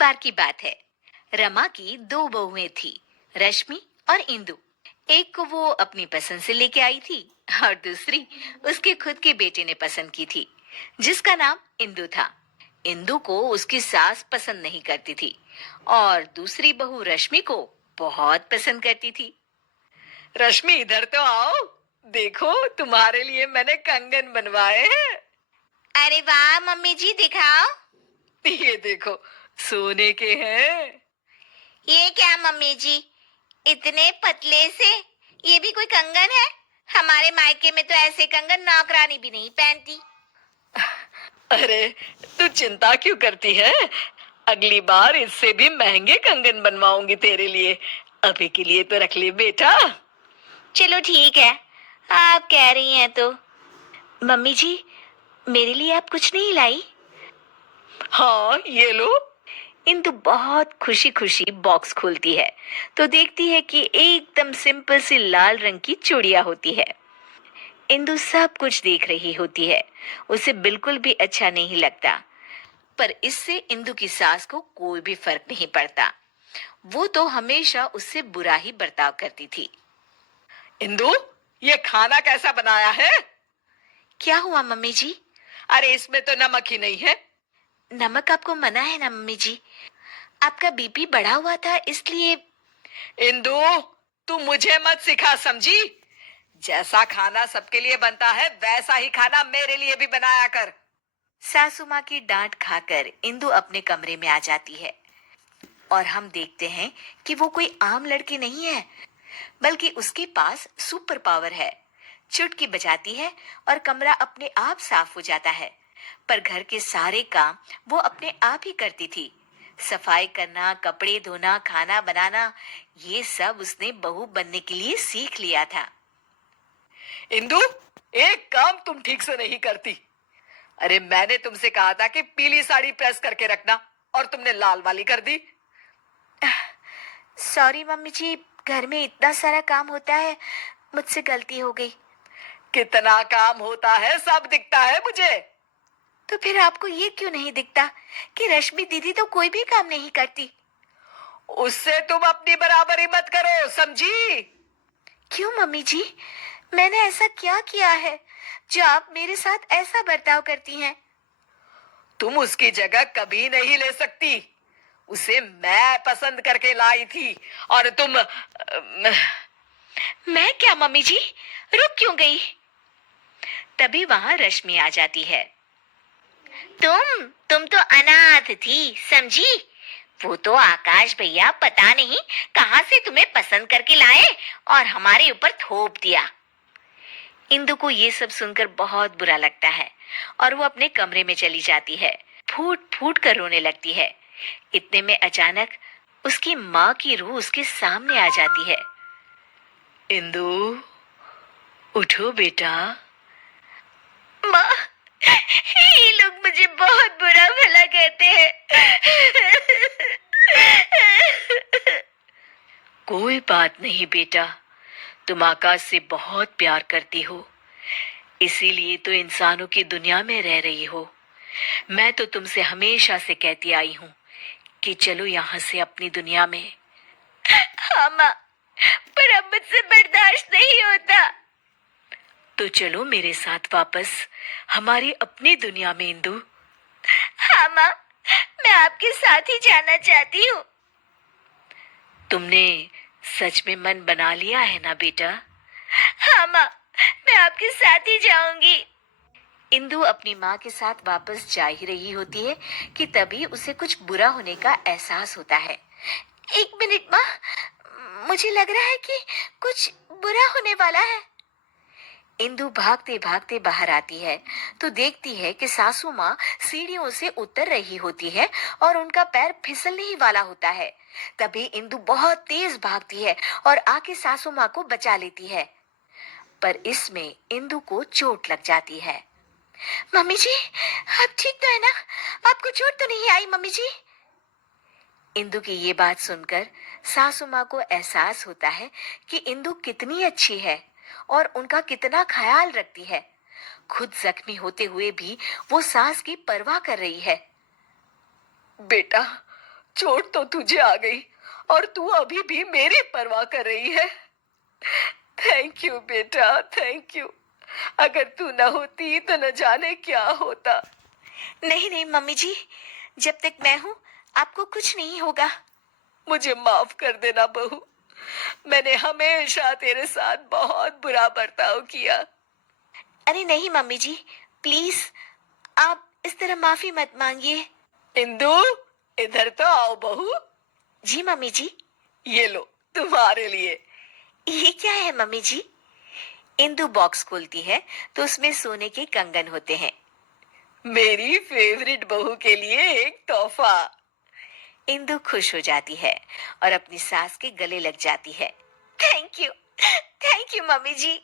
बार की बात है। रमा की दो बहुएं थी, रश्मि और इंदु। एक को वो अपनी पसंद से लेके आई थी और दूसरी उसके खुद के बेटे ने पसंद की थी, जिसका नाम इंदु था। इंदु को उसकी सास पसंद नहीं करती थी और दूसरी बहू रश्मि को बहुत पसंद करती थी। रश्मि, इधर तो आओ। देखो, तुम्हारे लिए मैंने कंगन बनवाए हैं। अरे वाह मम्मी जी, दिखाओ। ये देखो, सोने के हैं। ये क्या मम्मी जी, इतने पतले से? ये भी कोई कंगन है? हमारे मायके में तो ऐसे कंगन नौकरानी भी नहीं पहनती। अरे, तू चिंता क्यों करती है? अगली बार इससे भी महंगे कंगन बनवाऊंगी तेरे लिए। अभी के लिए तो रख ले बेटा। चलो ठीक है, आप कह रही हैं तो। मम्मी जी, मेरे लिए आप कुछ नहीं लाई? हाँ, ये लो। इंदु बहुत खुशी खुशी बॉक्स खोलती है तो देखती है कि एकदम सिंपल सी लाल रंग की चूड़ियां होती है। इंदु सब कुछ देख रही होती है, उसे बिल्कुल भी अच्छा नहीं लगता, पर इससे इंदु की सास को कोई भी फर्क नहीं पड़ता। वो तो हमेशा उससे बुरा ही बर्ताव करती थी। इंदु, ये खाना कैसा बनाया है? क्या हुआ मम्मी जी? अरे, इसमें तो नमक ही नहीं है। नमक आपको मना है ना मम्मी जी, आपका बीपी बढ़ा हुआ था इसलिए। इंदु, तू मुझे मत सिखा, समझी? जैसा खाना सबके लिए बनता है वैसा ही खाना मेरे लिए भी बनाया कर। सासू माँ की डांट खाकर इंदु अपने कमरे में आ जाती है और हम देखते हैं कि वो कोई आम लड़की नहीं है, बल्कि उसके पास सुपर पावर है। चुटकी बजाती है और कमरा अपने आप साफ हो जाता है। पर घर के सारे काम वो अपने आप ही करती थी। सफाई करना, कपड़े धोना, खाना बनाना, ये सब उसने बहू बनने के लिए सीख लिया था। इंदु, एक काम तुम ठीक से नहीं करती। अरे, मैंने तुमसे कहा था कि पीली साड़ी प्रेस करके रखना, और तुमने लाल वाली कर दी। सॉरी मम्मी जी, घर में इतना सारा काम होता है, मुझसे गलती हो गई। कितना काम होता है सब दिखता है मुझे। तो फिर आपको ये क्यों नहीं दिखता कि रश्मि दीदी तो कोई भी काम नहीं करती? उससे तुम अपनी बराबरी मत करो, समझी? क्यों मम्मी जी, मैंने ऐसा क्या किया है जो आप मेरे साथ ऐसा बर्ताव करती हैं? तुम उसकी जगह कभी नहीं ले सकती। उसे मैं पसंद करके लाई थी, और तुम मैं क्या मम्मी जी, रुक क्यों गई? तभी वहां रश्मि आ जाती है। तुम तो अनाथ थी, समझी? वो तो आकाश भैया पता नहीं कहां से तुम्हें पसंद करके लाए और हमारे ऊपर थोप दिया। इंदु को ये सब सुनकर बहुत बुरा लगता है और वो अपने कमरे में चली जाती है। फूट फूट कर रोने लगती है। इतने में अचानक उसकी माँ की रूह उसके सामने आ जाती है। इंदु, उठो बेटा। माँ, ये लोग मुझे बहुत बुरा भला कहते हैं। कोई बात नहीं बेटा, तुम आकाश से बहुत प्यार करती हो, इसीलिए तो इंसानों की दुनिया में रह रही हो। मैं तो तुमसे हमेशा से कहती आई हूँ कि चलो यहाँ से अपनी दुनिया में। हाँ माँ, पर अब मुझसे बर्दाश्त नहीं होता। तो चलो मेरे साथ वापस हमारी अपनी दुनिया में इंदु। हाँ माँ, मैं आपके साथ ही जाना चाहती हूँ। तुमने सच में मन बना लिया है ना बेटा? हाँ माँ, मैं आपके साथ ही जाऊंगी। इंदु अपनी माँ के साथ वापस जा ही रही होती है कि तभी उसे कुछ बुरा होने का एहसास होता है। एक मिनट माँ, मुझे लग रहा है कि कुछ बुरा होने वाला है। इंदु भागते भागते बाहर आती है तो देखती है कि सासू माँ सीढ़ियों से उतर रही होती है और उनका पैर फिसलने ही वाला होता है। तभी इंदु बहुत तेज भागती है और आके सासू माँ को बचा लेती है, पर इसमें इंदु को चोट लग जाती है। मम्मी जी, आप ठीक तो है ना? आपको चोट तो नहीं आई मम्मी जी? इंदु की ये बात सुनकर सासू माँ को एहसास होता है कि इंदु कितनी अच्छी है और उनका कितना ख्याल रखती है। खुद जख्मी होते हुए भी वो सास की परवाह कर रही है। बेटा, चोट तो तुझे आ गई और तू अभी भी मेरी परवाह कर रही है। थैंक यू बेटा, थैंक यू। अगर तू न होती तो न जाने क्या होता। नहीं नहीं मम्मी जी, जब तक मैं हूँ आपको कुछ नहीं होगा। मुझे माफ कर देना बहू, मैंने हमेशा तेरे साथ बहुत बुरा बर्ताव किया। अरे नहीं मम्मी जी, प्लीज आप इस तरह माफी मत मांगिए। इंदु, इधर तो आओ बहू। जी मम्मी जी। ये लो तुम्हारे लिए। ये क्या है मम्मी जी? इंदु बॉक्स खोलती है तो उसमें सोने के कंगन होते हैं। मेरी फेवरेट बहू के लिए एक तोहफा। इंदु खुश हो जाती है और अपनी सास के गले लग जाती है। Thank you mummy ji.